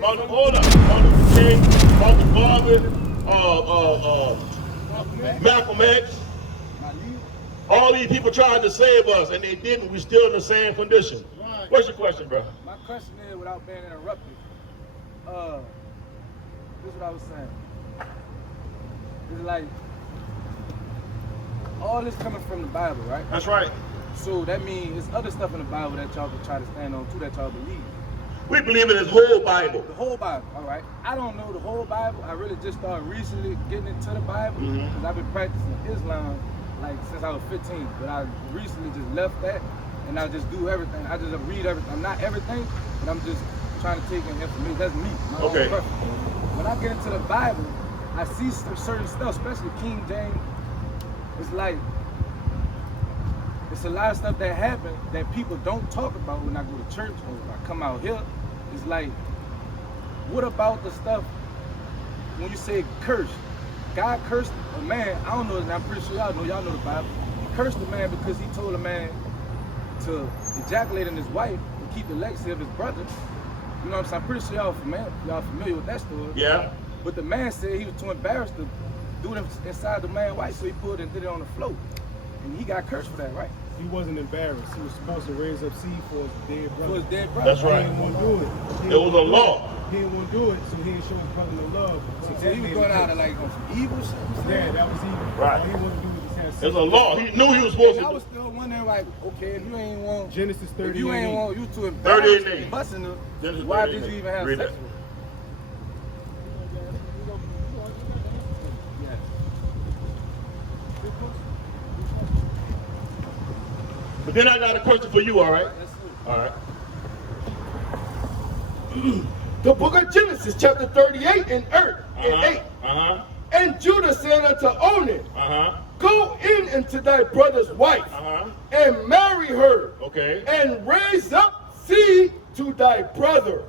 Martin, hold up. Martin Luther King, Martin Garvey, Malcolm X. All these people tried to save us, and they didn't. We're still in the same condition. Right. What's your question, bro? My question is, without being interrupted, this is what I was saying. It's like, all this coming from the Bible, right? That's right. So that means there's other stuff in the Bible that y'all can try to stand on too, that y'all believe. We believe in this whole Bible. The whole Bible, all right. I don't know the whole Bible. I really just started recently getting into the Bible because I've been practicing Islam like since I was 15. But I recently just left that and I just do everything. I just read everything. I'm not everything, but I'm just trying to take in information. That's me. My own preference. When I get into the Bible, I see some certain stuff, especially King James. It's like, it's a lot of stuff that happen that people don't talk about when I go to church or when I come out here. It's like, what about the stuff when you say curse? God cursed a man, I don't know, and I'm pretty sure y'all know the Bible. He cursed a man because he told a man to ejaculate on his wife and keep the legacy of his brother. You know what I'm saying? I'm pretty sure y'all familiar with that story. Yeah. But the man said he was too embarrassed to do it inside the man's wife, so he pulled it and did it on the floor. And he got cursed for that, right? He wasn't embarrassed. He was supposed to raise up seed for his dead brother. For his dead brother. That's right. He didn't want to do it. It was a law. He didn't want to do it, so he didn't show his brother no love. So he was going out and like on some evil shit. Yeah, that was evil. Right. All he wanted to do was just have seed. It was a law. He knew he was supposed to. I was still wondering, like, okay, if you ain't want Genesis 38. If you ain't want you to embarrass and busting her, why did you even have sex with her? But then I got a question for you, all right? All right. The book of Genesis, chapter 38 and 8. And Judah said unto Onan, go in unto thy brother's wife, and marry her, and raise up seed to thy brother.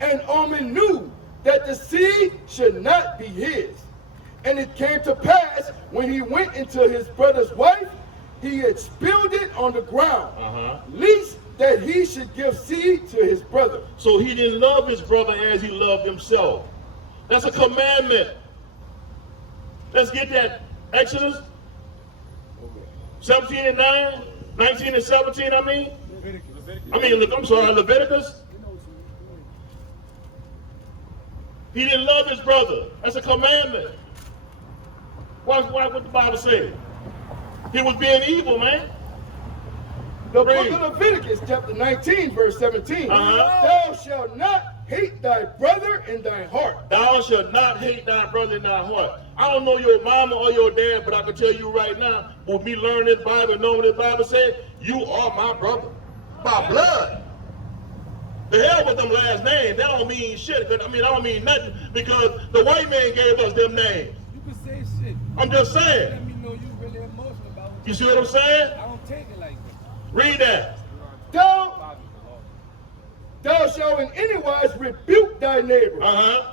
And Onan knew that the seed should not be his. And it came to pass, when he went into his brother's wife, he had spilled it on the ground, lest that he should give seed to his brother. So he didn't love his brother as he loved himself. That's a commandment. Let's get that. Exodus 17 and 9, 19 and 17, I'm sorry, Leviticus. He didn't love his brother. That's a commandment. What the Bible say? He was being evil, man. The book of Leviticus, chapter 19, verse 17. Thou shalt not hate thy brother in thy heart. Thou shalt not hate thy brother in thy heart. I don't know your mama or your dad, but I can tell you right now, with me learning this Bible, knowing what the Bible said, you are my brother by blood. The hell with them last names. That don't mean shit. I don't mean nothing, because the white man gave us them names. You can say shit. I'm just saying. Let me know you really emotional about what you see what I'm saying? I don't take it like that. Read that. Thou shalt in any wise rebuke thy neighbor,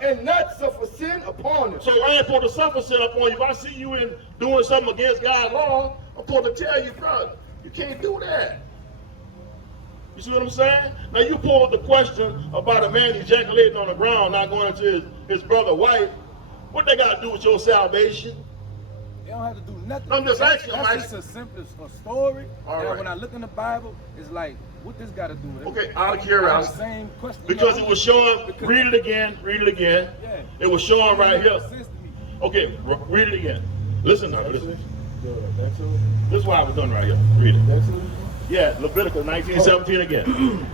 and not suffer sin upon him. So I ain't supposed to suffer sin upon you. If I see you in doing something against God's law, I'm supposed to tell you, bro, you can't do that. You see what I'm saying? Now you posed the question about a man ejaculating on the ground, not going to his brother's wife. What they got to do with your salvation? They don't have to do nothing. I'm just asking. That's just a simple story. Right. When I look in the Bible, it's like, what this got to do with it? Okay, out of curiosity. Same question. Because it was showing, read it again. Yeah. It was showing right here. Okay, read it again. Listen now, listen. This is why I was done right here. Read it. Yeah, Leviticus 19:17 again.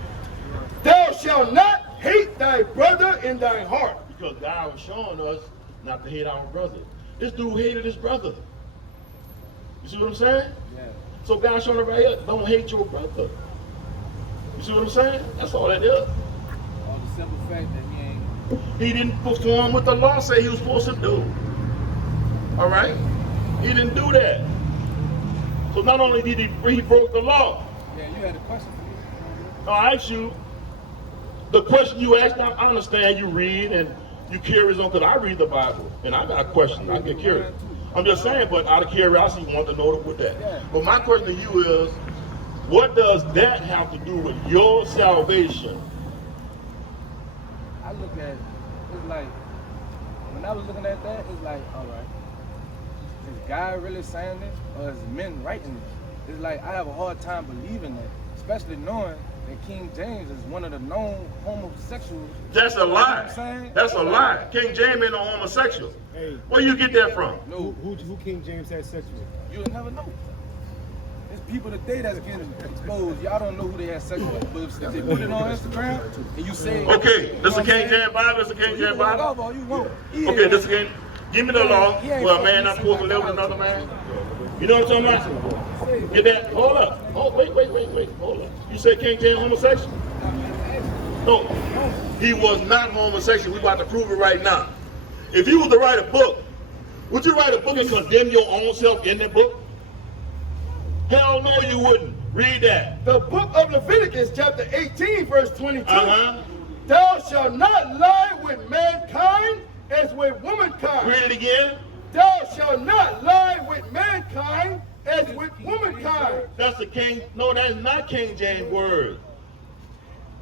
Thou shalt not hate thy brother in thy heart. Because God was showing us not to hate our brother. This dude hated his brother. You see what I'm saying? Yeah. So God showing it right here, don't hate your brother. You see what I'm saying? That's all that is. All the simple fact that he didn't perform what the law said he was supposed to do. All right? He didn't do that. So not only did he broke the law. Yeah, you had a question for me. I asked you, the question you asked, I understand you read and you curious on, because I read the Bible and I got a question, I get curious. I'm just saying, but out of curiosity, you want to know with that. Yeah. But my question to you is, what does that have to do with your salvation? I look at it, it's like, when I was looking at that, it's like, all right, is God really saying this, or is men writing this? It's like, I have a hard time believing that, especially knowing that King James is one of the known homosexuals. That's a lie. You know what I'm saying? That's a lie. King James ain't no homosexual. Hey, Where you get that from? No, who King James had sex with? you'll never know. There's people today that's getting exposed. Y'all don't know who they had sex with, but if they put it on Instagram and you say, Okay, this is a King James Bible. This is a King you James can walk off Bible. all you want. Okay, this again. Give me the law. He ain't Well, a man fucking not supposed to live with somebody another man. You know what I'm talking about? Get that. Hold up. Oh, wait. Hold up. You said King James homosexual? No, he was not homosexual. We about to prove it right now. If you was to write a book, would you write a book and condemn your own self in that book? Hell no, you wouldn't. Read that. The book of Leviticus, chapter 18, verse 22. Uh-huh. Thou shalt not lie with mankind as with womankind. Read it again. Thou shalt not lie with mankind as with womankind. That's the King. No, that is not King James word.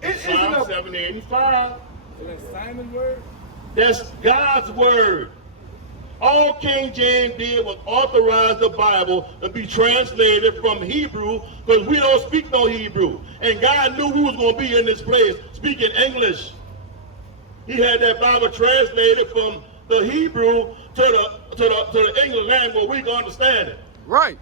It isn't Psalm a 785. So that's Simon's word? That's God's word. All King James did was authorize the Bible to be translated from Hebrew, because we don't speak no Hebrew. And God knew who was going to be in this place speaking English. He had that Bible translated from the Hebrew to the English language where we can understand it. Right.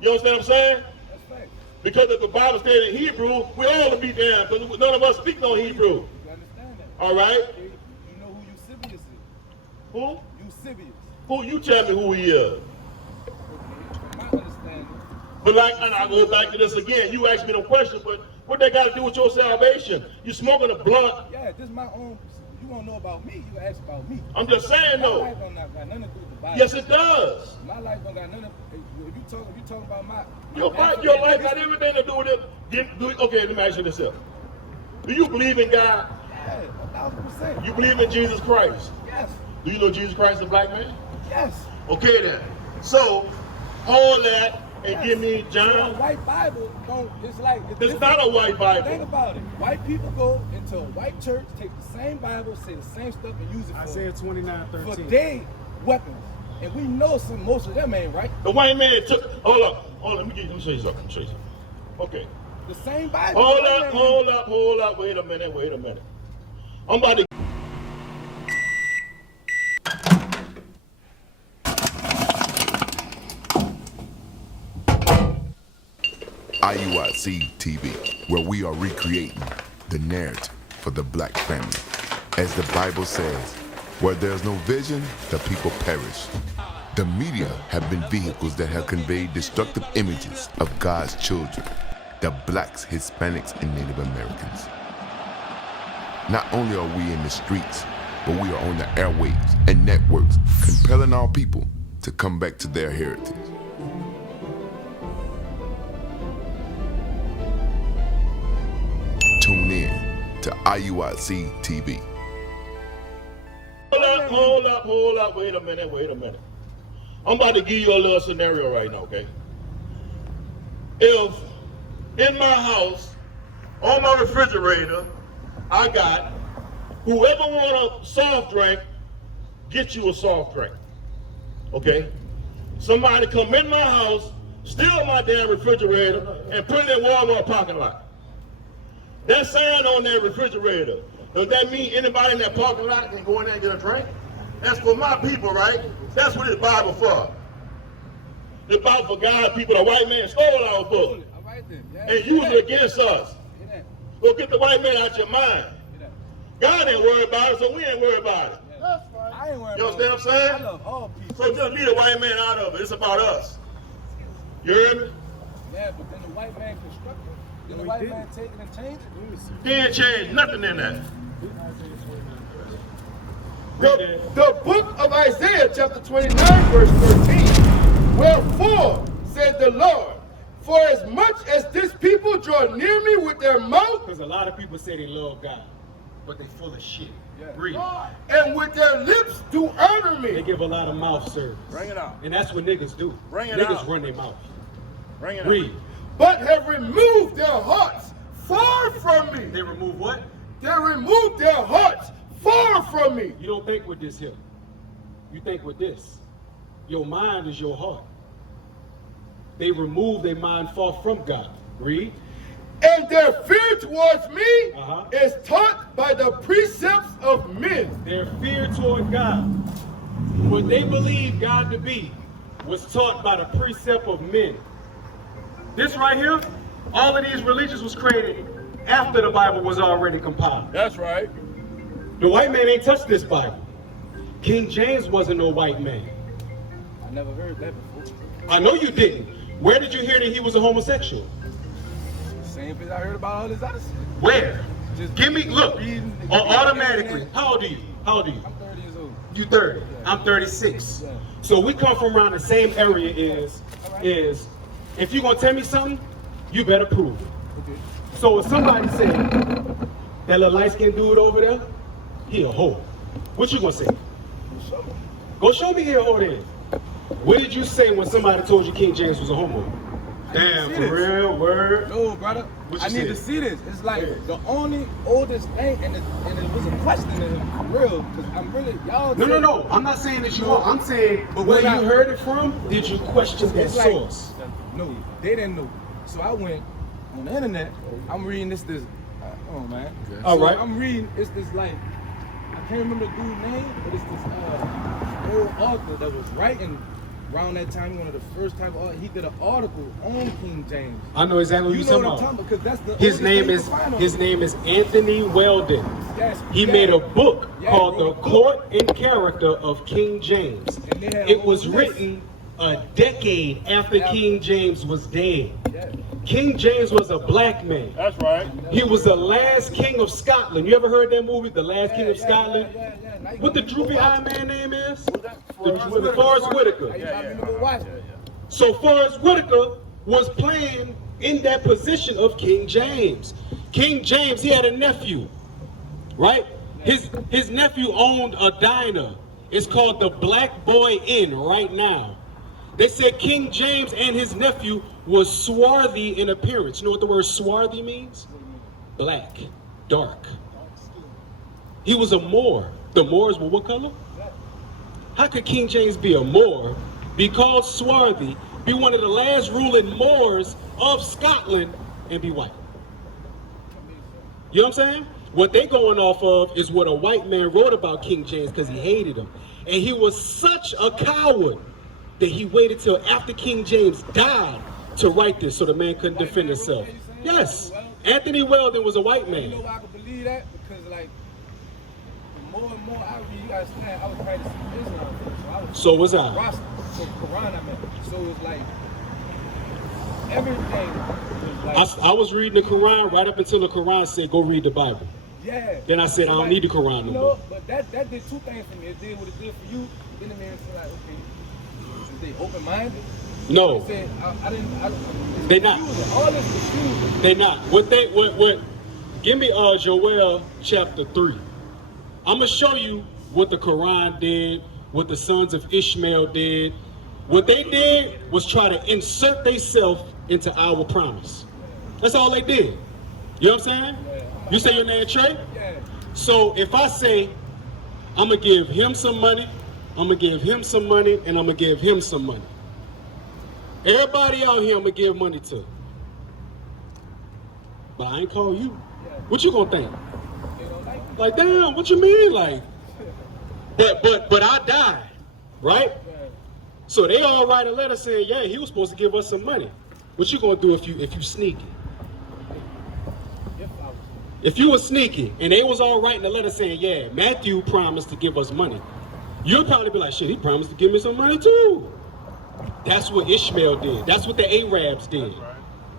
You understand what I'm saying? That's fact. Because if the Bible stayed in Hebrew, we all would be damned, because none of us speak no Hebrew. You understand that? All right? You know who Eusebius is? Who? Eusebius. Who? You tell me who he is. Okay, from my understanding, But like, and I go back to this again. You asked me no question, but what they got to do with your salvation? You smoking a blunt? yeah, this is my own. You want to know about me? You ask about me. I'm just saying My though. life don't got nothing to do with the Bible. Yes, it does. My life don't got nothing. If you talking about my Your life got everything to do with it. Okay, let me ask you this here. Do you believe in God? Yeah, 1,000%. You believe in Jesus Christ? Yes. Do you know Jesus Christ is a black man? Yes. Okay then. So hold that and give me A John. white Bible don't. It's like It's not a white Think Bible. about it. White people go into a white church, take the same Bible, say the same stuff, and use it Isaiah for 29:13. their weapons. And we know most of them ain't right. The white man took. Hold up. Let me show you something. Okay. The same Bible. Hold up. Wait a minute. I'm about to. IUIC TV, where we are recreating the narrative for the black family. As the Bible says, where there's no vision, the people perish. The media have been vehicles that have conveyed destructive images of God's children, the blacks, Hispanics, and Native Americans. Not only are we in the streets, but we are on the airwaves and networks, compelling our people to come back to their heritage. Tune in to IUIC TV. Hold up. Wait a minute. I'm about to give you a little scenario right now, okay? If in my house, on my refrigerator, I got whoever want a soft drink, get you a soft drink, okay? Somebody come in my house, steal my damn refrigerator, and put it in Walmart parking lot. That sign on that refrigerator, does that mean anybody in that parking lot can go in there and get a drink? That's for my people, right? That's what this Bible for. It's about for God's people. The white man stole our book All right then. Yeah. and used it against us. Hear that? Go get the white man out your mind. Hear that? God ain't worried about it, so we ain't worried about it. Yeah. I ain't worried You about understand what I'm saying? I love all people. So just leave the white man out of it. It's about us. You heard me? Yeah, but then the white man constructed. Then the he white didn't. man take it and change it. Let me see. He ain't changed nothing in that. The book of Isaiah, chapter 29, verse 13. Wherefore, said the Lord, for as much as this people draw near me with their mouth Because a lot of people say they love God, but they full of shit. Yeah. Read. and with their lips do honor They me, give a lot of mouth service. Bring it out. And that's what niggas do. Bring it niggas out. run their mouth. Bring it Read. but have removed their hearts far from me. They remove what? They removed their hearts far from me. You don't think with this here. You think with this. Your mind is your heart. They remove their mind far from God. Read. And their fear towards me Uh-huh. is taught by the precepts of men. Their fear toward God, what they believe God to be, was taught by the precept of men. This right here, all of these religions was created after the Bible was already compiled. That's right. The white man ain't touched this Bible. King James wasn't no white man. I never heard that before. I know you didn't. Where did you hear that he was a homosexual? Same thing I heard about all this other shit. Where? Just Give me, look, reading- automatically. How old are you? How old are you? I'm 30 years old. You 30. I'm 36. Yeah. So we come from around the same area is if you're gonna tell me something, you better prove it. Okay. So if somebody said that little light-skinned dude over there, he a hoe. What you gonna say? Go show me he a hoe then. What did you say when somebody told you King James was a homo? Damn, see for this. real, word. No, brother. What you I need said? to see this. It's like Yeah. the only oldest thing, and it was a question in it, for real, because I'm really, y'all. No. I'm not saying that you are. I'm saying, but where When you I- heard it from, did you question that It's like, source? no, they didn't know. So I went on the internet. I'm reading this. Oh man. All So right. I'm reading. It's this like I can't remember the dude's name, but it's this old author that was writing around that time. One of the first type of he did an article on King James. I know exactly what You you're know talking what I'm about. talking about? Because that's the His oldest name thing is you can find on his it. name is Anthony Weldon. Yes, He yeah. made a book Yeah, called he The wrote a book. Court and Character of King James. And they had a It whole was list. written a decade after Yeah. King James was dead. Yeah. King James was a black man. That's right. He was the last king of Scotland. You ever heard that movie, The Last King of Yeah, Scotland? yeah. Now you What the gonna droopy go eye watch it. man name is? Forrest Forrest Whitaker. Now you got me to go watch it. So Forrest Whitaker was playing in that position of King James. King James, he had a nephew, right? His nephew owned a diner. It's called the Black Boy Inn right now. They said King James and his nephew was swarthy in appearance. You know what the word swarthy means? Black, dark. He was a Moor. The Moors were what color? How could King James be a Moor, be called swarthy, be one of the last ruling Moors of Scotland, and be white? You know what I'm saying? What they going off of is what a white man wrote about King James because he hated him. And he was such a coward that he waited till after King James died to write this so the man couldn't defend himself. Yes, Anthony Weldon was a white You know man. why I could believe that? Because like the more and more I read, you guys understand, I was practicing Islam, so I was So was I. Rasta, so Quran I meant. So it's like everything was like I was reading the Quran right up until the Quran said, go read the Bible. yeah. Then I said, So, I don't need the Quran no you more. know, but that did two things for me. It did what it did for you. Then the man said like, okay, is they open-minded? No, They said, it's They not. confusing. All this confusing. they not. What give me Joel chapter 3. I'm gonna show you what the Quran did, what the sons of Ishmael did. What they did was try to insert themselves into our promise. That's all they did. You know what I'm saying? You say your name Trey? Yeah. So if I say, I'm gonna give him some money, I'm gonna give him some money, and I'm gonna give him some money. Everybody out here I'm gonna give money to. But I ain't call you. What you gonna think? They don't like it. Like, damn, what you mean? Like, but I died, right? Yeah. So they all write a letter saying, yeah, he was supposed to give us some money. What you gonna do if you sneaky? If I was If you were sneaky and they was all writing a letter saying, yeah, Matthew promised to give us money, you'd probably be like, shit, he promised to give me some money too. That's what Ishmael did. That's what the Arabs did.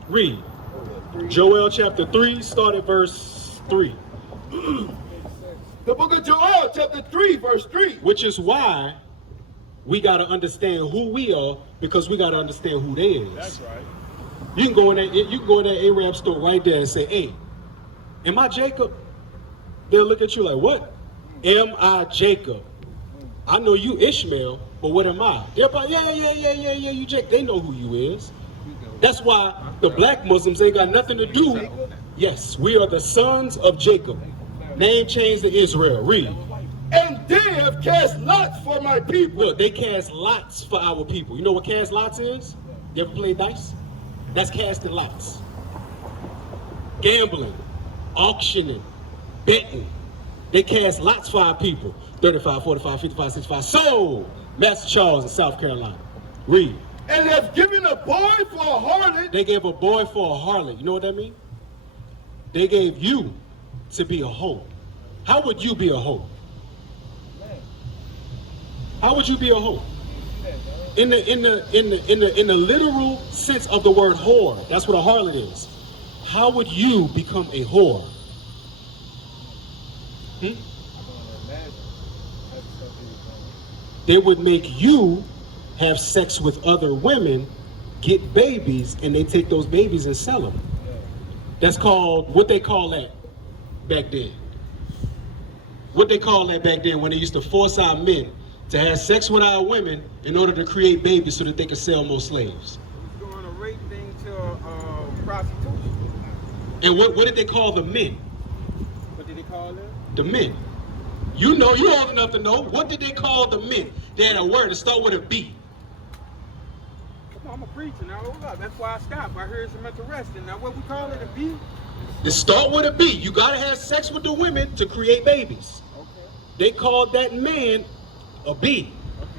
Read. Joel chapter 3, start at verse 3. The book of Joel, chapter 3, verse 3. Which is why we got to understand who we are, because we got to understand who they is. That's right. You can go in that Arab store right there and say, hey, am I Jacob? They'll look at you like, what? Am I Jacob? I know you Ishmael, but what am I? They're like, yeah, you Jacob. They know who you is. That's why the black Muslims ain't got nothing to do. Yes, we are the sons of Jacob. Name changed to Israel. Read. And they have cast lots for my people. Look, they cast lots for our people. You know what cast lots is? You ever play dice? That's casting lots. Gambling, auctioning, betting. They cast lots for our people. 35, 45, 55, 65. Sold. Master Charles in South Carolina. Read. And have given a boy for a harlot. They gave a boy for a harlot. You know what that means? They gave you to be a hoe. How would you be a hoe? How would you be a hoe? In the literal sense of the word whore, that's what a harlot is. How would you become a whore? They would make you have sex with other women, get babies, and they take those babies and sell them. That's called, what they call that back then. What they call that back then when they used to force our men to have sex with our women in order to create babies so that they could sell more slaves. Going a rape thing to prostitution. And what did they call the men? What did they call it? The men. You know, you're old enough to know. What did they call the men? They had a word to start with a B. Come on, I'm a preacher now. Hold up. That's why I stopped. I heard some interesting. Now what we call it, a B? It start with a B. You gotta have sex with the women to create babies. Okay. They called that man a B. Okay.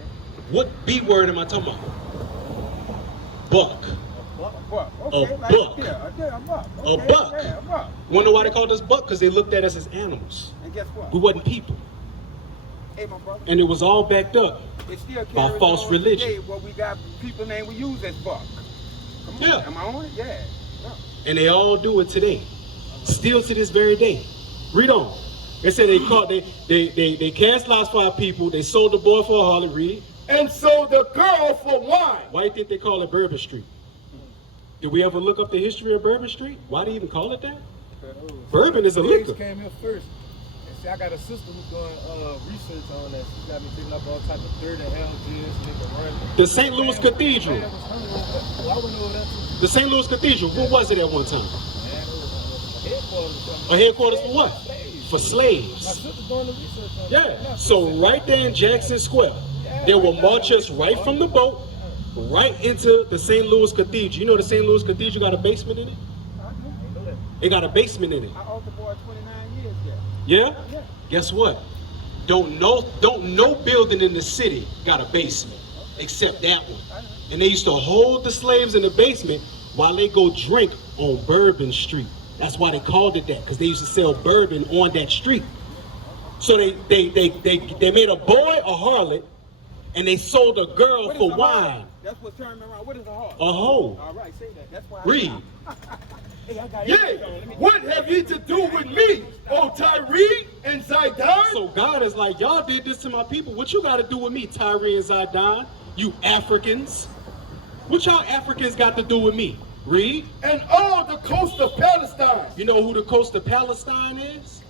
What B word am I talking about? Buck. A buck. A Okay. buck. Yeah, a buck. A Okay. buck. Yeah, a buck. Wanna know why they called us buck? Because they looked at us as animals. And guess what? We wasn't people. Hey, my brother. And it was all backed up It still by carries false on religion. today what we got people name we use as buck. Come on. Yeah. Am I on it? Yeah. And they all do it today. Still to this very day. Read on. They said they cast lots for our people. They sold the boy for a harlot. Read. And sold the girl for wine. Why do you think they call it Bourbon Street? Did we ever look up the history of Bourbon Street? Why do you even call it that? Bourbon is a Slaves liquor. came here first. And see, I got a sister who's doing research on that. She got me picking up all types of dirt and algaes, nigga running. The St. Louis Cathedral. I went over that too. The St. Louis Cathedral. What was it at one time? Headquarters. A headquarters for what? For My slaves. sister's doing the research on Yeah. that. So right there in Jackson Square, they will march us right from the boat, right into the St. Louis Cathedral. You know the St. Louis Cathedral got a basement in it? I know that. It got a basement in it. I owned the boy 29 years there. Yeah? Yeah. Guess what? Don't no building in the city got a basement except that one. And they used to hold the slaves in the basement while they go drink on Bourbon Street. That's why they called it that, because they used to sell bourbon on that street. So they made a boy a harlot, and they sold a girl What is for a wine. heart? That's what turned me around. What is a heart? A hoe. All right, say that. That's why. Read. Hey, I got Yea, it. Let me- what have ye to do with me, O Tyree and Zidon? So God is like, y'all did this to my people. What you got to do with me, Tyree and Zidon? You Africans. What y'all Africans got to do with me? Read. And all the coast of Palestine. You know who the coast of Palestine is?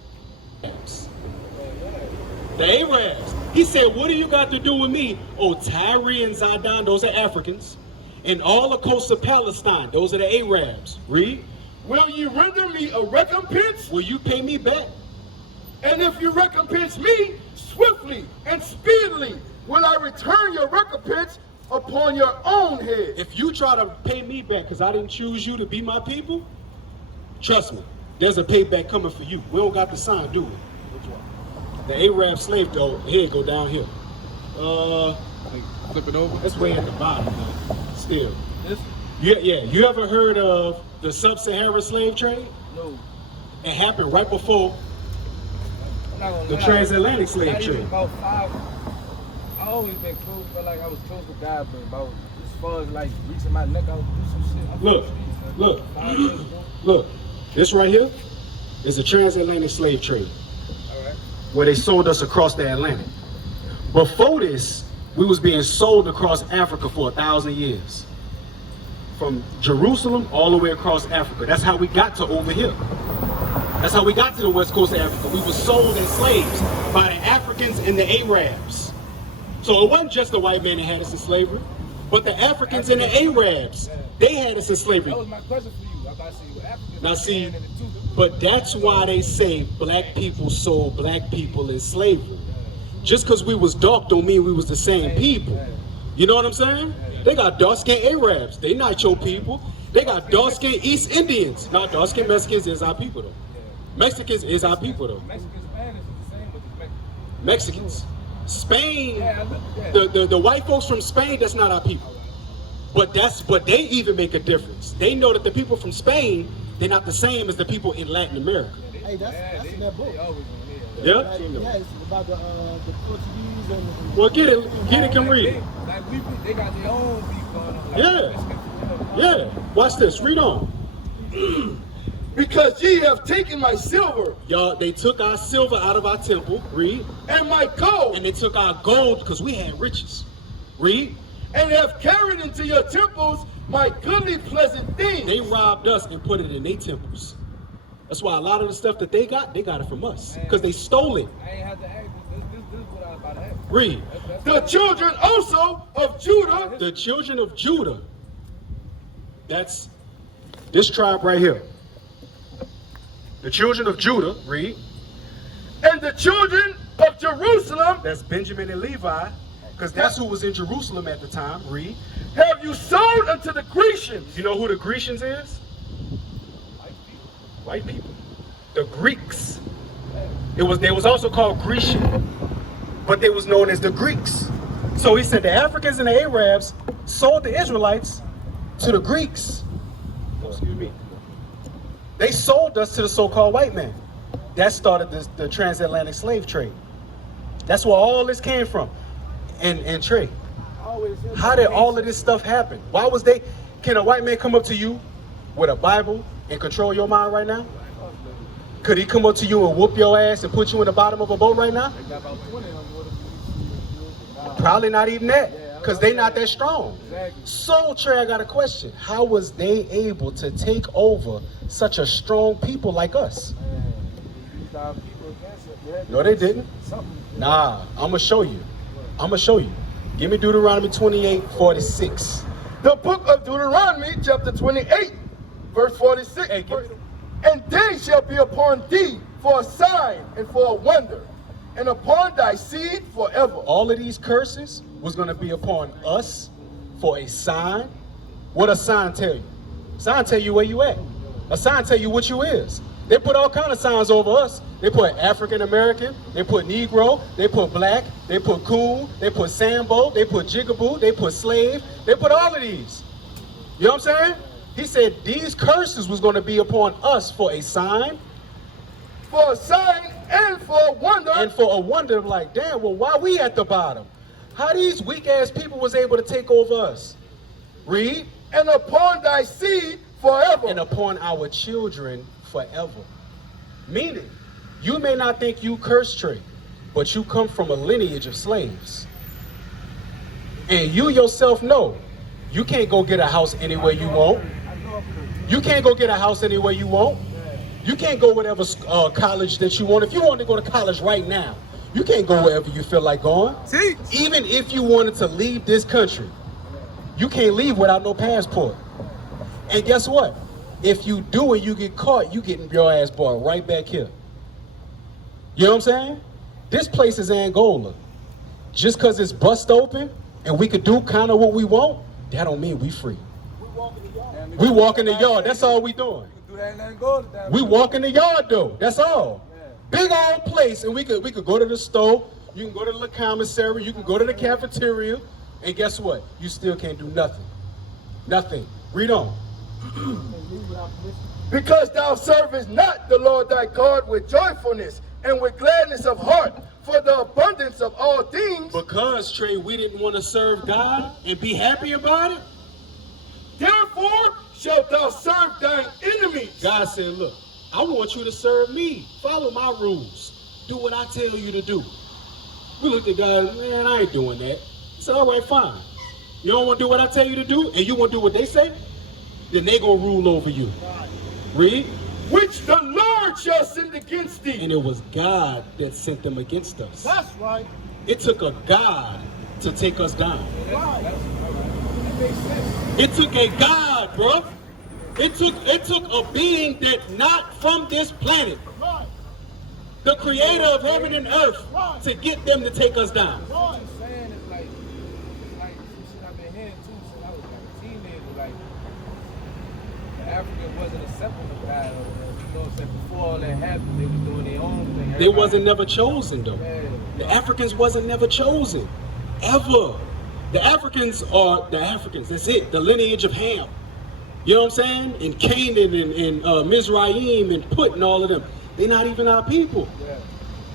The Arabs. He said, what do you got to do with me? Oh, Tyree and Zidon, those are Africans. And all the coast of Palestine, those are the Arabs. Read. Will you render me a recompense? Will you pay me back? And if you recompense me, swiftly and speedily will I return your recompense upon your own head. If you try to pay me back because I didn't choose you to be my people, trust me, there's a payback coming for you. We don't got the sign, do we? The Arab slave head go down here. Flip it over. That's way at the bottom, man. Still. This? Yeah. You ever heard of the sub-Saharan slave trade? No. It happened right before I'm not gonna the lie. transatlantic slave Not even trade. about 5. I always been close, felt like I was close to God, but about as far as like reaching my neck, I would do some shit. I Look, feel streets, look. 5 years ago. Look, this right here is a transatlantic slave trade All right. where they sold us across the Atlantic. Before this, we was being sold across Africa for 1,000 years. From Jerusalem all the way across Africa. That's how we got to over here. That's how we got to the west coast of Africa. We were sold as slaves by the Africans and the Arabs. So it wasn't just the white man that had us in slavery, but the Africans and the Arabs, they had us in slavery. That was my question for you. Now see, but that's why they say black people sold black people in slavery. Just because we was dark don't mean we was the same people. You know what I'm saying? They got dark-skinned Arabs. They not your people. They got dark-skinned East Indians. Now, dark-skinned Mexicans is our people, though. Mexicans is our people, though. Mexicans. Spain, the white folks from Spain, that's not our people. But they even make a difference. They know that the people from Spain, they're not the same as the people in Latin America. Hey, that's in that book. Yeah? Yeah, it's about the Portuguese and Well, get it, can read it. They got their own beef going on. Yeah. Watch this, read on. Because ye have taken my silver. Y'all, they took our silver out of our temple, read. And my gold. And they took our gold because we had riches. Read. And have carried into your temples my goodly pleasant things. They robbed us and put it in their temples. That's why a lot of the stuff that they got it from us. Because they stole it. I ain't had to ask. This is what I was about to ask. Read. The children also of Judah. The children of Judah. That's this tribe right here. The children of Judah, read. And the children of Jerusalem. That's Benjamin and Levi. Because that's who was in Jerusalem at the time. Read. Have you sold unto the Grecians. You know who the Grecians is? White people. The Greeks. They was also called Grecian, but they was known as the Greeks. So he said the Africans and the Arabs sold the Israelites to the Greeks. Excuse me. They sold us to the so-called white man. That started the transatlantic slave trade. That's where all this came from. And trade. How did all of this stuff happen? Why was can a white man come up to you with a Bible and control your mind right now? Could he come up to you and whoop your ass and put you in the bottom of a boat right now? Probably not even that, because they not that strong. So Trey, I got a question. How was they able to take over such a strong people like us? No, they didn't. Nah, I'm going to show you. Give me Deuteronomy 28:46. The book of Deuteronomy, chapter 28, verse 46. Hey, and they shall be upon thee for a sign and for a wonder, and upon thy seed forever. All of these curses was going to be upon us for a sign. What a sign tell you? A sign tell you where you at. A sign tell you what you is. They put all kind of signs over us. They put African American, they put Negro, they put black, they put coon, they put Sambo, they put jigaboo, they put slave, they put all of these. You know what I'm saying? He said these curses was going to be upon us for a sign. For a sign and for a wonder. And for a wonder, like, damn, well, why we at the bottom? How these weak ass people was able to take over us? Read. And upon thy seed forever. And upon our children forever. Meaning, you may not think you curse Trey, but you come from a lineage of slaves. And you yourself know you can't go get a house anywhere you want. You can't go get a house anywhere you want. You can't go whatever college that you want. If you want to go to college right now, you can't go wherever you feel like going. Even if you wanted to leave this country, you can't leave without no passport. And guess what? If you do and you get caught, you getting your ass brought right back here. You know what I'm saying? This place is Angola. Just because it's bust open and we could do kind of what we want, that don't mean we free. We walk in the yard. That's all we doing. We walk in the yard though. That's all. Big old place, and we could go to the store. You can go to the commissary. You can go to the cafeteria, and guess what? You still can't do nothing. Nothing. Read on. Because thou servest not the Lord thy God with joyfulness and with gladness of heart for the abundance of all things. Because, Trey, we didn't want to serve God and be happy about it. Therefore shalt thou serve thine enemies. God said, look, I want you to serve me. Follow my rules. Do what I tell you to do. We looked at God, man, I ain't doing that. He said, all right, fine. You don't want to do what I tell you to do, and you want to do what they say? Then they gonna rule over you. Read. Which the Lord shall send against thee. And it was God that sent them against us. That's right. It took a God to take us down. Right. It took a God, bro. It took a being that not from this planet, the creator of heaven and earth, to get them to take us down. What I'm saying is like some shit I've been hearing too since I was like a teenager. Like the African wasn't accepting of God. You know what I'm saying? Before all that happened, they were doing their own thing. They wasn't never chosen though. Yeah. The Africans wasn't never chosen, ever. The Africans are the Africans. That's it. The lineage of Ham. You know what I'm saying? And Canaan and Mizraim and Put and all of them. They're not even our people. Yeah.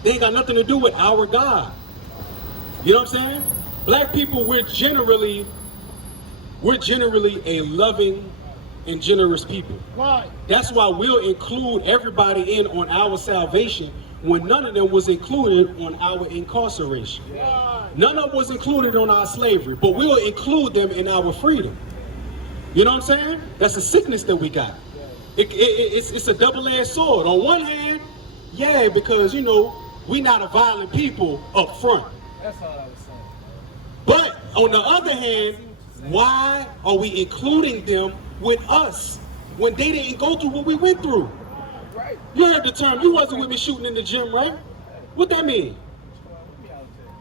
They ain't got nothing to do with our God. You know what I'm saying? Black people, we're generally a loving and generous people. Right. That's why we'll include everybody in on our salvation when none of them was included on our incarceration. Right. None of them was included on our slavery, but we'll include them in our freedom. You know what I'm saying? That's a sickness that we got. It's a double-edged sword. On one hand, yeah, because, you know, we not a violent people up front. That's all I was saying. But on the other hand, why are we including them with us when they didn't go through what we went through? Right. You heard the term, you wasn't with me shooting in the gym, right? What that mean?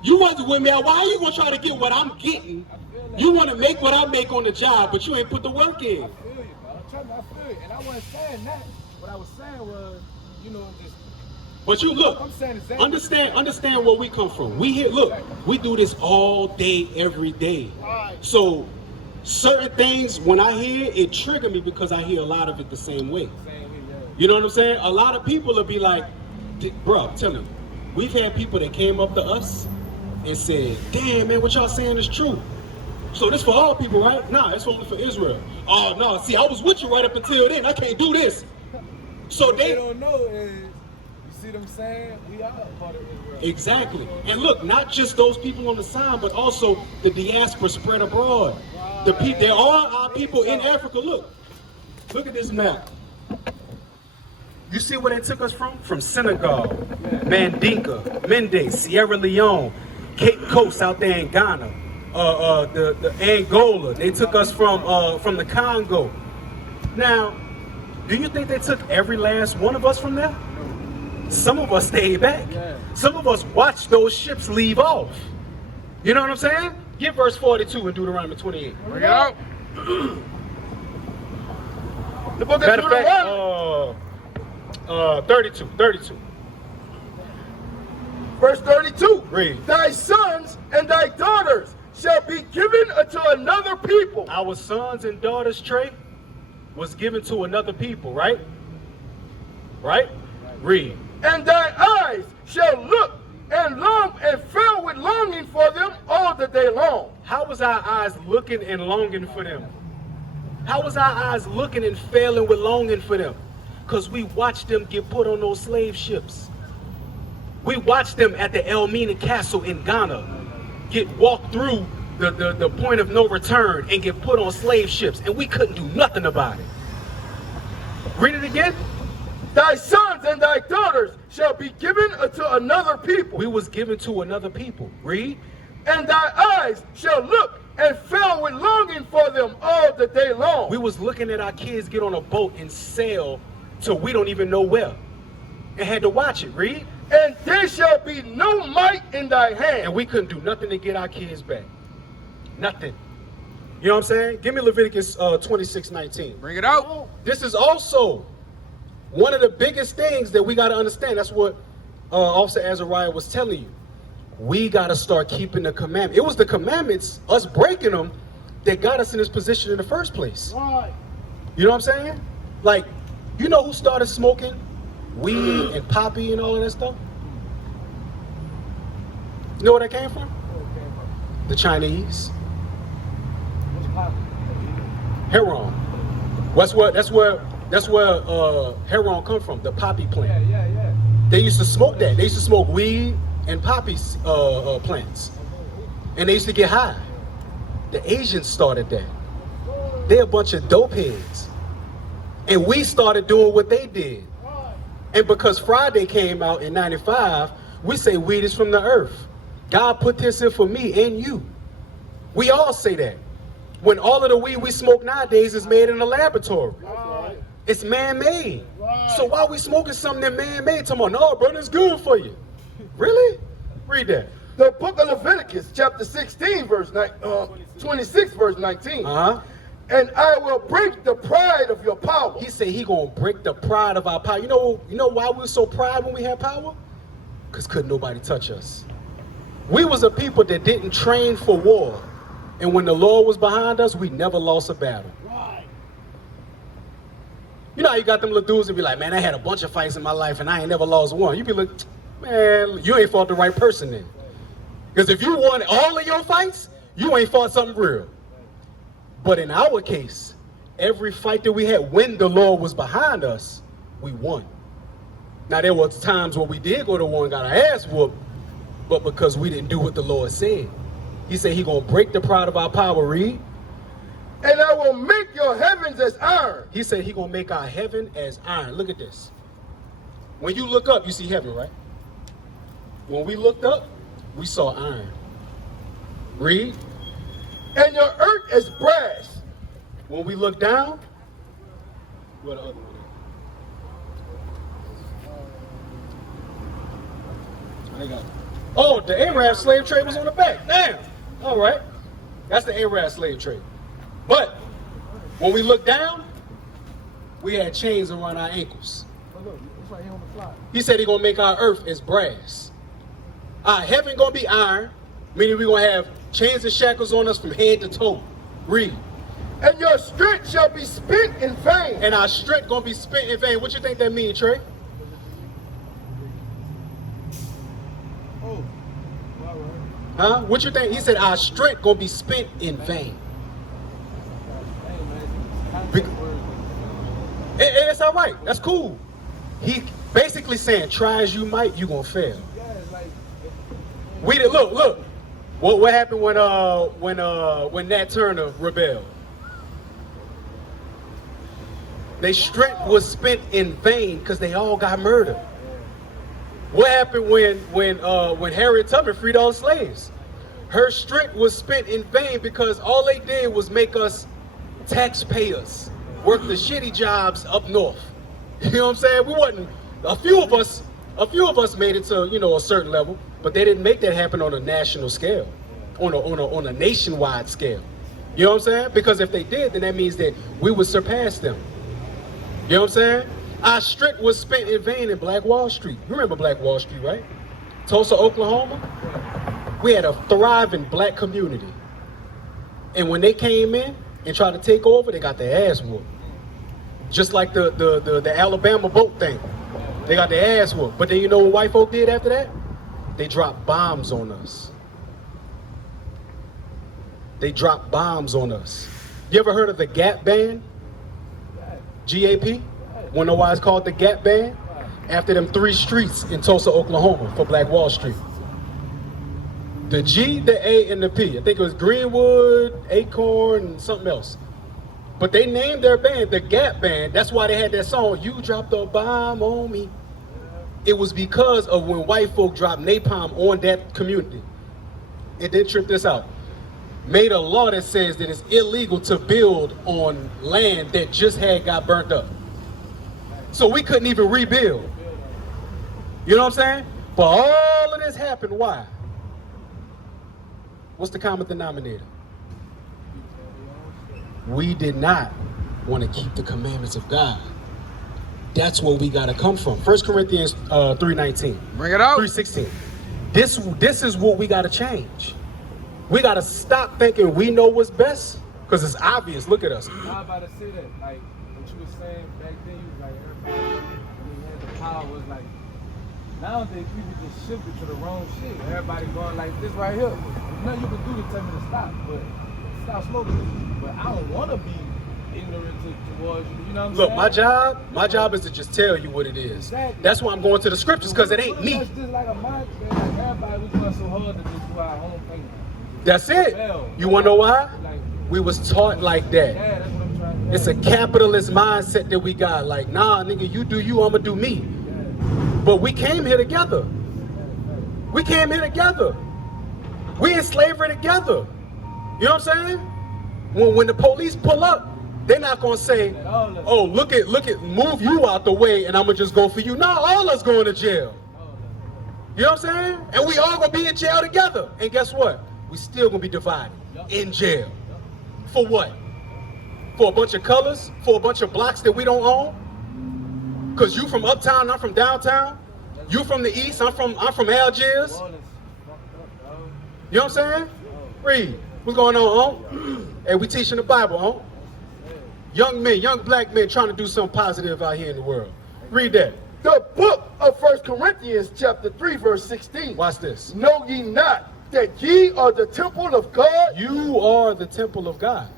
You wasn't with me. Why are you gonna try to get what I'm getting? You want to make what I make on the job, but you ain't put the work in. I feel you, bro. Trust me, I feel you. And I wasn't saying that. What I was saying was, you know, just. But you look, I'm saying exactly understand where we come from. We here, look, we do this all day, every day. So certain things, when I hear it, trigger me because I hear a lot of it the same way. You know what I'm saying? A lot of people will be like, bro, tell me, we've had people that came up to us and said, damn, man, what y'all saying is true. So this for all people, right? Nah, it's only for Israel. Oh, no, see, I was with you right up until then. I can't do this. So What they they don't know is, you see what I'm saying? We are a part of Israel. Exactly. And look, not just those people on the sign, but also the diaspora spread abroad. The people, there are our people in Africa. Look at this map. You see where they took us from? From Senegal, Mandinka, Mende, Sierra Leone, Cape Coast out there in Ghana, the Angola. They took us from the Congo. Now, do you think they took every last one of us from there? Some of us stayed back. Some of us watched those ships leave off. You know what I'm saying? Get verse 42 in Deuteronomy 28. Bring it out. The book of Matter of Deuteronomy. fact, 32. Verse 32. Read. Thy sons and thy daughters shall be given unto another people. Our sons and daughters, Trey, was given to another people, right? Right? Read. And thy eyes shall look and long and fill with longing for them all the day long. How was our eyes looking and longing for them? How was our eyes looking and failing with longing for them? Because we watched them get put on those slave ships. We watched them at the Elmina Castle in Ghana get walked through the point of no return and get put on slave ships, and we couldn't do nothing about it. Read it again. Thy sons and thy daughters shall be given unto another people. We was given to another people. Read. And thy eyes shall look and fill with longing for them all the day long. We was looking at our kids get on a boat and sail to we don't even know where, and had to watch it. Read. And there shall be no might in thy hand. And we couldn't do nothing to get our kids back. Nothing. You know what I'm saying? Give me Leviticus 26:19. Bring it out. This is also one of the biggest things that we got to understand. That's what Officer Azariah was telling you. We got to start keeping the commandments. It was the commandments, us breaking them, that got us in this position in the first place. Right. You know what I'm saying? Like, you know who started smoking weed and poppy and all of that stuff? You know where that came from? The Chinese. Heroin. That's where heroin come from, the poppy plant. Yeah. They used to smoke that. They used to smoke weed and poppy plants. And they used to get high. The Asians started that. They're a bunch of dope heads. And we started doing what they did. And because Friday came out in 95, we say weed is from the earth. God put this in for me and you. We all say that. when all of the weed we smoke nowadays is made in a laboratory. Right. It's man-made. Right. So why we smoking something that man-made? Talking about, no, brother, it's good for you. Really? Read that. The book of Leviticus, chapter 16, 26, verse 19. Uh-huh. And I will break the pride of your power. He said he gonna break the pride of our power. You know why we were so proud when we had power? Because couldn't nobody touch us. We was a people that didn't train for war. And when the Lord was behind us, we never lost a battle. Right. You know how you got them little dudes that be like, man, I had a bunch of fights in my life and I ain't never lost one. You be like, man, you ain't fought the right person then. Because if you won all of your fights, you ain't fought something real. But in our case, every fight that we had when the Lord was behind us, we won. Now there were times where we did go to war and got our ass whooped, but because we didn't do what the Lord said. He said he gonna break the pride of our power, read. And I will make your heavens as iron. He said he gonna make our heaven as iron. Look at this. When you look up, you see heaven, right? When we looked up, we saw iron. Read. And your earth as brass. When we look down, where the other one at? I got it. Oh, the Arab slave trade was on the back. Damn. All right. That's the Arab slave trade. But when we look down, we had chains around our ankles. Oh, look, it's right here on the fly. He said he's gonna make our earth as brass. Our heaven gonna be iron, meaning we're gonna have chains and shackles on us from head to toe. Read. And your strength shall be spent in vain. And our strength gonna be spent in vain. What you think that means, Trey? Oh, all right. Huh? What you think? He said our strength gonna be spent in vain. Hey, man, And it's all right. That's cool. He basically saying, try as you might, you gonna fail. yeah, it's like, We did look. What happened when Nat Turner rebelled? Their strength was spent in vain because they all got murdered. What happened when Harriet Tubman freed all the slaves? Her strength was spent in vain because all they did was make us taxpayers, work the shitty jobs up north. You know what I'm saying? We wasn't. A few of us made it to a certain level, but they didn't make that happen on a national scale, on a nationwide scale. You know what I'm saying? Because if they did, then that means that we would surpass them. You know what I'm saying? Our strength was spent in vain in Black Wall Street. You remember Black Wall Street, right? Tulsa, Oklahoma. We had a thriving black community, and when they came in and tried to take over, they got their ass whooped. Just like the Alabama boat thing. They got their ass whooped. But then you know what white folk did after that? They dropped bombs on us. They dropped bombs on us. You ever heard of the Gap Band? GAP? Wanna know why it's called the Gap Band? After them 3 streets in Tulsa, Oklahoma for Black Wall Street. The G, the A, and the P. I think it was Greenwood, Acorn, and something else. But they named their band the Gap Band. That's why they had that song, You Dropped a Bomb on Me. It was because of when white folk dropped napalm on that community. It did trip this out. Made a law that says that it's illegal to build on land that just got burnt up. So we couldn't even rebuild. You know what I'm saying? But all of this happened, why? What's the common denominator? We did not want to keep the commandments of God. That's where we got to come from. 1 Corinthians 3:19. Bring it out. 3:16. This is what we got to change. We got to stop thinking we know what's best, because it's obvious. Look at us. I was about to say that, like, what you were saying back then, you was like, everybody, when we had the power, was like, nowadays people just shifted to the wrong shit. Everybody going like this right here. There's nothing you can do to tell me to stop, but stop smoking. But I don't want to be ignorant towards you, you know what I'm Look, saying? my job is to just tell you what it is. Exactly. That's why I'm going to the scriptures, because it ain't me. It's just like a mindset. Like everybody was going so hard to just do our own thing. That's it. You want to know why? Like, We was taught like that. yeah, that's what I'm trying to It's a capitalist mindset that we got. Like, nah, nigga, you do you, I'ma do me. But we came here together. We came here together. We in slavery together. You know what I'm saying? When the police pull up, they're not gonna say, oh, look at, move you out the way and I'm gonna just go for you. No, all us going to jail. You know what I'm saying? And we all gonna be in jail together. And guess what? We still gonna be divided in jail. For what? For a bunch of colors? For a bunch of blocks that we don't own? Cause you from uptown, I'm from downtown. You from the east, I'm from Algiers. You know what I'm saying? Read. What's going on, huh? Hey, we teaching the Bible, huh? Young men, young black men trying to do something positive out here in the world. Read that. The book of 1 Corinthians chapter 3 verse 16. Watch this. Know ye not that ye are the temple of God? You are the temple of God.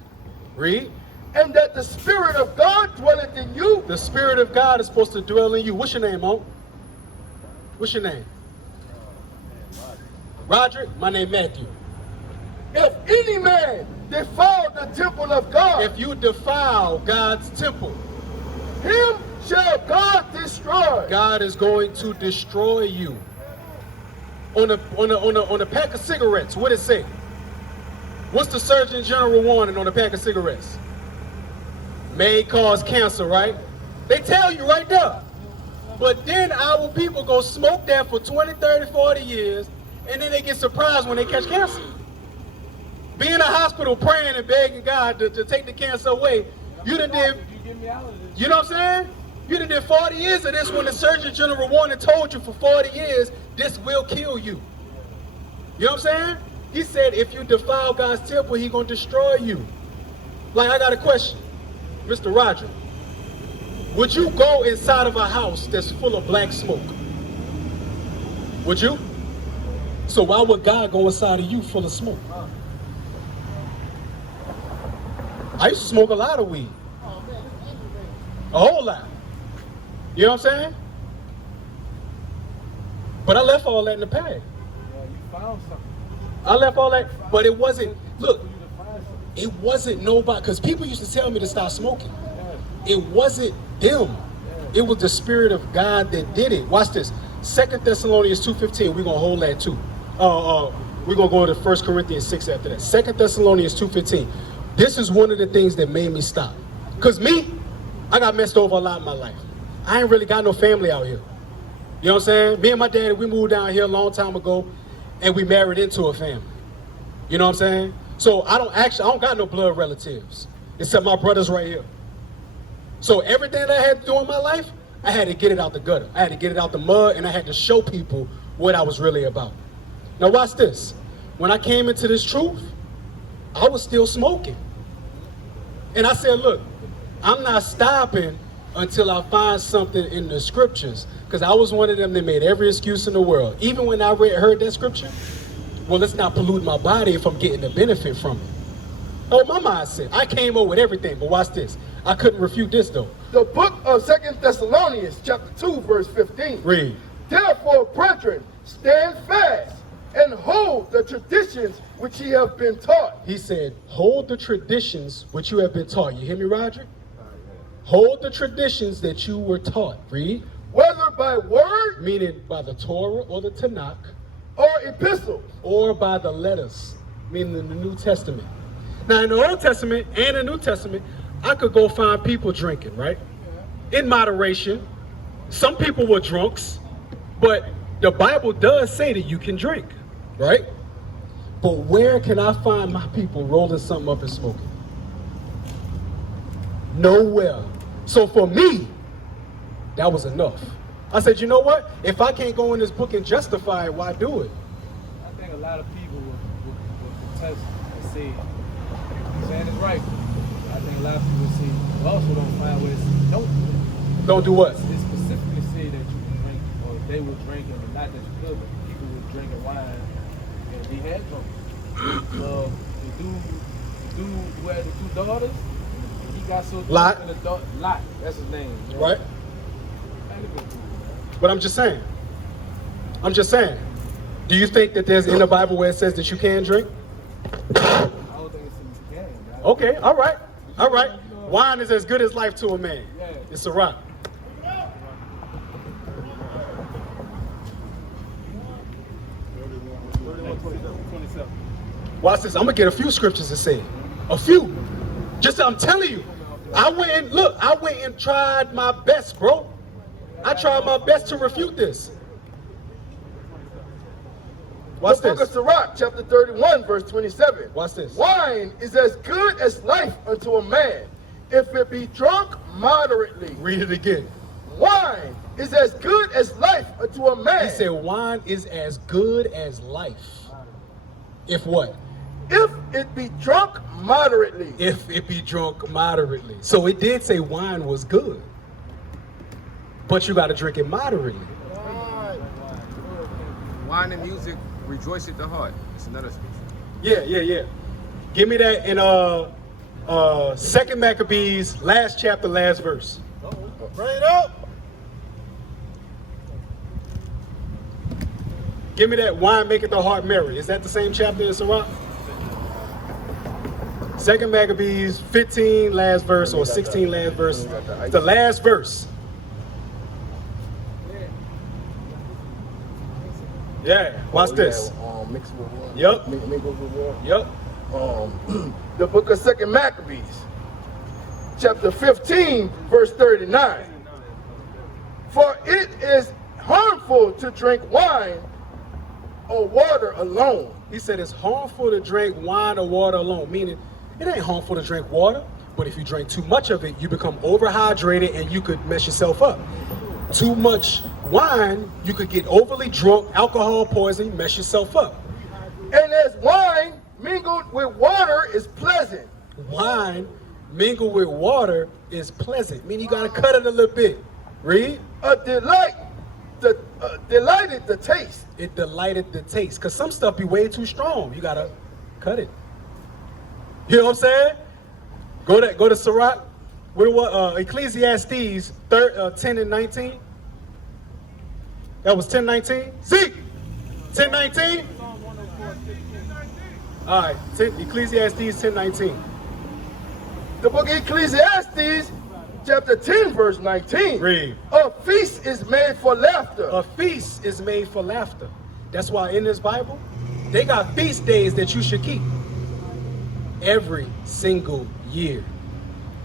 Read. And that the Spirit of God dwelleth in you? The Spirit of God is supposed to dwell in you. What's your name, Mo? What's your name? Roderick. My name Matthew. If any man defile the temple of God, If you defile God's temple, him shall God destroy. God is going to destroy you. On a pack of cigarettes, what it say? What's the Surgeon General warning on a pack of cigarettes? May cause cancer, right? They tell you right there. But then our people go smoke that for 20, 30, 40 years, and then they get surprised when they catch cancer. Be in a hospital praying and begging God to take the cancer away. You done did, you know what I'm saying? You done did 40 years of this when the Surgeon General warned and told you for 40 years, this will kill you. You know what I'm saying? He said if you defile God's temple, He's going to destroy you. Like, I got a question. Mr. Roger, would you go inside of a house that's full of black smoke? Would you? So why would God go inside of you full of smoke? I used to smoke a lot of weed. A whole lot. You know what I'm saying? But I left all that in the past. You found something. I left all that, but it wasn't, look, it wasn't nobody, because people used to tell me to stop smoking. It wasn't them. It was the Spirit of God that did it. Watch this. 2 Thessalonians 2:15, we're going to hold that too. We're going to go to 1 Corinthians 6 after that. 2 Thessalonians 2:15. This is one of the things that made me stop. Because me, I got messed over a lot in my life. I ain't really got no family out here. You know what I'm saying? Me and my daddy, we moved down here a long time ago, and we married into a family. You know what I'm saying? So I don't got no blood relatives, except my brothers right here. So everything that I had to do in my life, I had to get it out the gutter. I had to get it out the mud, and I had to show people what I was really about. Now watch this. When I came into this truth, I was still smoking. And I said, look, I'm not stopping until I find something in the scriptures. Because I was one of them that made every excuse in the world. Even when I heard that scripture, well, let's not pollute my body if I'm getting the benefit from it. Oh, my mindset. I came over with everything, but watch this. I couldn't refute this, though. The book of 2 Thessalonians chapter 2 verse 15. Read. Therefore, brethren, stand fast and hold the traditions which ye have been taught. He said, hold the traditions which you have been taught. You hear me, Roger? Hold the traditions that you were taught. Read. Whether by word, meaning by the Torah or the Tanakh, or epistles, or by the letters, meaning in the New Testament. Now, in the Old Testament and the New Testament, I could go find people drinking, right? In moderation. Some people were drunks, but the Bible does say that you can drink, right? But where can I find my people rolling something up and smoking? Nowhere. So for me, that was enough. I said, you know what? If I can't go in this book and justify it, why do it? I think a lot of people will contest and say, you're saying it's right. I think a lot of people will say, you also don't find where it's don't do it. Don't do what? It specifically say that you can drink, or they were drinking, and not that you could, but people were drinking wine, and they had drunk. The dude who had the two daughters, he got so drunk. Lot. In the Lot, that's his name. You know? Right? But I'm just saying. Do you think that there's in the Bible where it says that you can drink? I don't think it's in the can. Okay, all right. Wine is as good as life to a man. Yeah. It's a rock. Watch this. I'm going to get a few scriptures to say it. A few. Just, I'm telling you, I went and tried my best, bro. I tried my best to refute this. What's The book this? of Sirach, chapter 31, verse 27. What's this? Wine is as good as life unto a man, if it be drunk moderately. Read it again. Wine is as good as life unto a man. He said wine is as good as life. If what? If it be drunk moderately. If it be drunk moderately. So it did say wine was good. But you got to drink it moderately. Wine and music rejoiceth the heart. It's another scripture. Yeah. Give me that in 2 Maccabees, last chapter, last verse. Bring it up. Give me that wine maketh the heart merry. Is that the same chapter in Sirach? 2 Maccabees 15 last verse or 16 last verse. The last verse. Yeah, watch this. Mixed with water. Yup. Mixed with water. Yup. The book of 2 Maccabees, chapter 15, verse 39. For it is harmful to drink wine or water alone. He said it's harmful to drink wine or water alone, meaning it ain't harmful to drink water, but if you drink too much of it, you become overhydrated and you could mess yourself up. Too much wine, you could get overly drunk, alcohol poisoning, mess yourself up. And as wine mingled with water is pleasant. Wine mingled with water is pleasant, meaning you gotta cut it a little bit. Read. A delight, delighted the taste. It delighted the taste, because some stuff be way too strong. You gotta cut it. You know what I'm saying? Go to Sirach. What Ecclesiastes 10 and 19. That was 10:19. Zeke, 10:19. All right, Ecclesiastes 10:19. The book of Ecclesiastes, chapter 10, verse 19. Read. A feast is made for laughter. A feast is made for laughter. That's why in this Bible, they got feast days that you should keep every single year.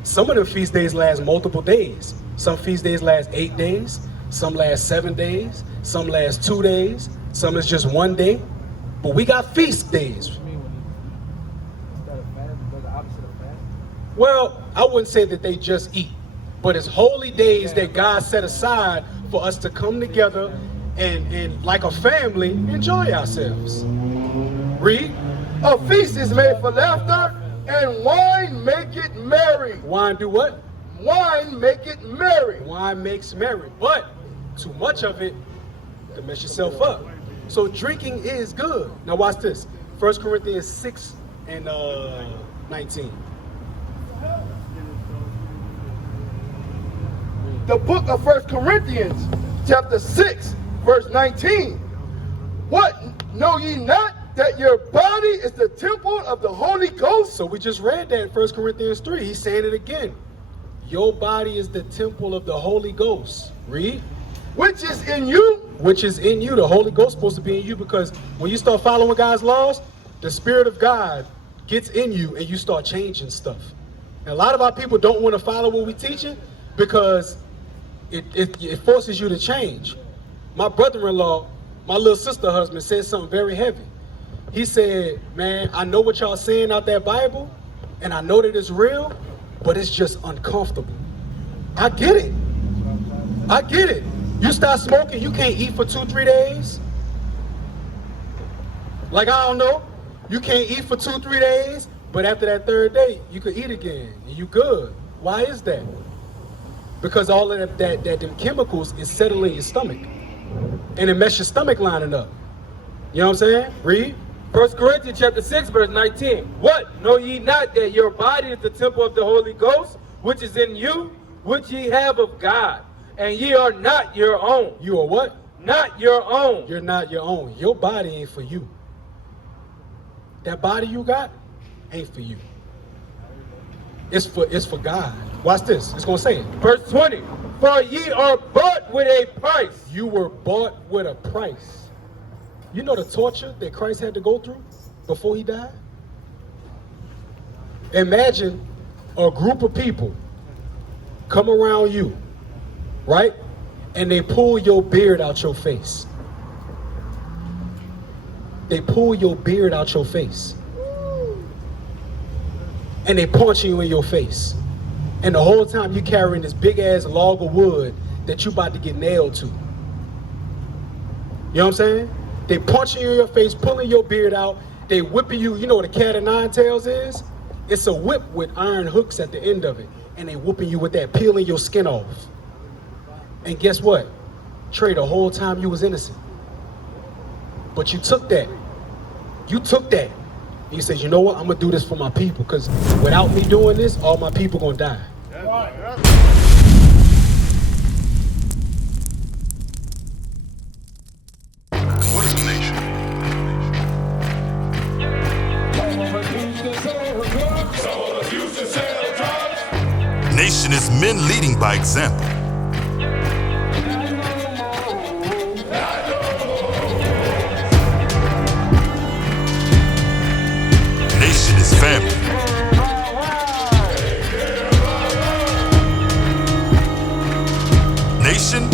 Some of the feast days last multiple days. Some feast days last 8 days. Some last 7 days. Some last 2 days. Some is just 1 day. But we got feast days. Well, I wouldn't say that they just eat, but it's holy days that God set aside for us to come together and like a family, enjoy ourselves. Read. A feast is made for laughter, and wine make it merry. Wine do what? Wine make it merry. Wine makes merry, but too much of it to mess yourself up. So drinking is good. Now watch this. 1 Corinthians 6 and 19. The book of 1 Corinthians, chapter 6, verse 19. What, know ye not that your body is the temple of the Holy Ghost? So we just read that in 1 Corinthians 3. He's saying it again. Your body is the temple of the Holy Ghost. Read. Which is in you. Which is in you. The Holy Ghost is supposed to be in you, because when you start following God's laws, the Spirit of God gets in you and you start changing stuff. And a lot of our people don't want to follow what we're teaching because it forces you to change. My brother-in-law, my little sister husband, said something very heavy. He said, man, I know what y'all saying out that Bible, and I know that it's real, but it's just uncomfortable. I get it. I get it. You start smoking, you can't eat for 2-3 days. Like, I don't know. You can't eat for 2-3 days, but after that 3rd day, you could eat again, and you good. Why is that? Because all of them chemicals is settling in your stomach. And it messes your stomach lining up. You know what I'm saying? Read. 1 Corinthians chapter 6, verse 19. What? Know ye not that your body is the temple of the Holy Ghost, which is in you, which ye have of God, and ye are not your own. You are what? Not your own. You're not your own. Your body ain't for you. That body you got ain't for you. It's for God. Watch this. It's going to say it. Verse 20. For ye are bought with a price. You were bought with a price. You know the torture that Christ had to go through before he died? Imagine a group of people come around you, right? And they pull your beard out your face. They pull your beard out your face. And they punch you in your face. And the whole time you carrying this big ass log of wood that you about to get nailed to. You know what I'm saying? They punching you in your face, pulling your beard out. They whipping you. You know what a cat of nine tails is? It's a whip with iron hooks at the end of it. And they whooping you with that, peeling your skin off. And guess what? Trey, the whole time you was innocent. But you took that. You took that. And you said, you know what? I'm going to do this for my people. Because without me doing this, all my people going to die. What is a nation? Nation is men leading by example. Nation is family. Nation